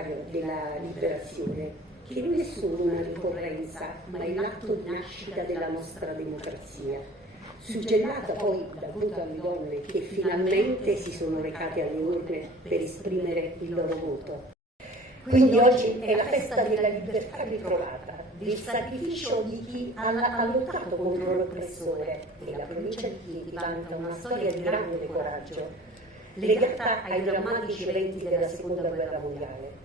anniversario della liberazione, che non è solo una ricorrenza, ma è l'atto di nascita della nostra democrazia, suggellata poi dal voto alle donne che finalmente si sono recate alle urne per esprimere il loro voto. Quindi oggi è la festa della libertà ritrovata, del sacrificio di chi ha lottato contro l'oppressore, e la provincia di Chieti vanta una storia di grande coraggio, legata ai drammatici eventi della Seconda Guerra Mondiale.